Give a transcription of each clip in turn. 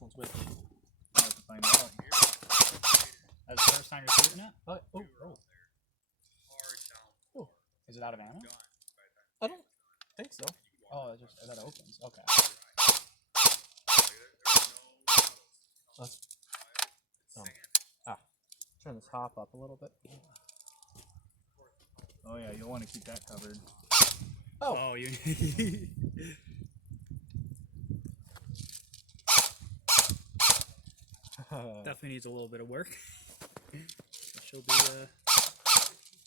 which one's which. I'll have to find out. That's the first time you're shooting it? Oh. Is it out of ammo? I don't think so. Oh, that opens. Okay. Turn the top up a little bit. Oh yeah, you'll want to keep that covered. Oh, you. Definitely needs a little bit of work. She'll be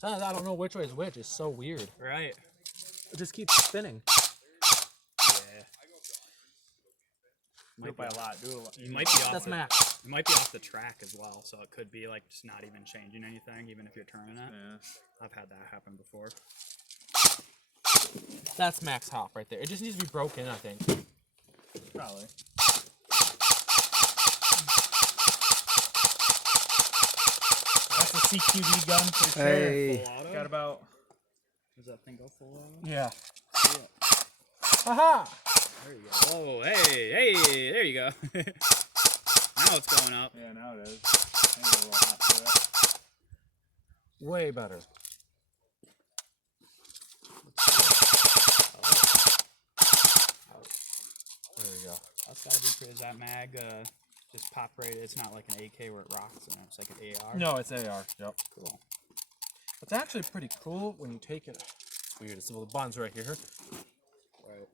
I don't know which way is which. It's so weird. right. It just keeps spinning. Yeah. Do it by a lot. Do it a lot. You might be off. That's the, max. You might be off the track as well, so it could be like just not even changing anything, even if you're turning it. Yeah. I've had that happen before. That's max hop right there. It just needs to be broken, I think. Probably. That's a CQB gun for sure. Hey. Full auto? Got about. Does that thing go full auto? Yeah. Yeah. Haha! There you go. Oh, hey, there you go. Now it's going up. Yeah, now it is. Maybe a little hot to it. Way better. There we go. That's gotta be because that mag just pop right. It's not like an AK where it rocks and it's like an AR. No, it's AR. Yep. Cool. It's actually pretty cool when you take it. Weird. It's the buns right here. Right.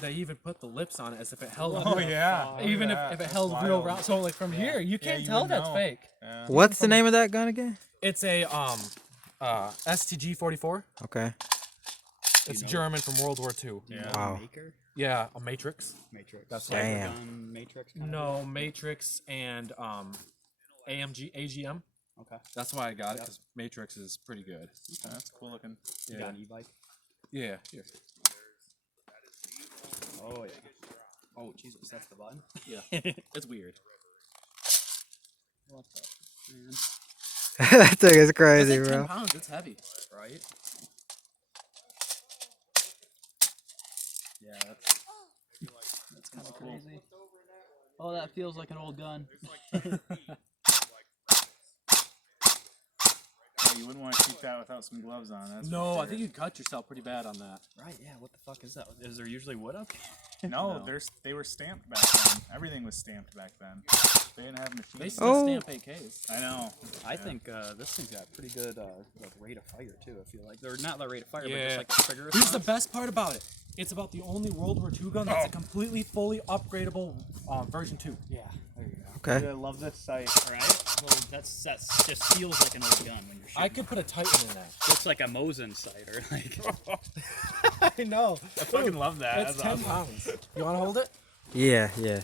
They even put the lips on it as if it held. Oh yeah. Even Yeah, if it that's held real wild. round. So like from here, you can't you tell would that's know. fake. Yeah. What's the name of that gun again? It's a STG 44. Okay. It's know- German from World War II. Yeah. Wow. Maker? Yeah, a Matrix. Matrix. That's Sniper Damn. gun, Matrix. Kind No, Matrix and AGM. Okay. That's why I got it, because Matrix is pretty good. Okay, that's cool looking. You got an e-bike? Yeah. Here. Oh yeah. Oh Jesus, that's the button. Yeah. It's weird. What the man? That thing is It's crazy, like 10 bro. pounds. It's heavy. Right? Yeah, that's kind of crazy. Oh, that feels like an old gun. Yeah, you wouldn't want to shoot that without some gloves on. That's No, for I think sure. you'd cut yourself pretty bad on that. Right? Yeah. What the fuck is that? Is there usually wood up? No, No. they were stamped back then. Everything was stamped back then. They didn't have machines. They still Oh. stamp AKs. I know. I think this thing's got pretty good like rate of fire too. I feel like they're not the rate of fire, but Yeah. just like the trigger. Here's the response. best part about it. It's about the only World War II gun that's a completely, fully upgradable version 2. Yeah. There you go. Okay. I love this sight. Right? Well, that's just feels like an old gun when you're shooting. I could put a Titan in that. Looks like a Mosin sight or like. I know. I fucking love that. It's That's 10 awesome. pounds. You want to hold it? Yeah, yeah.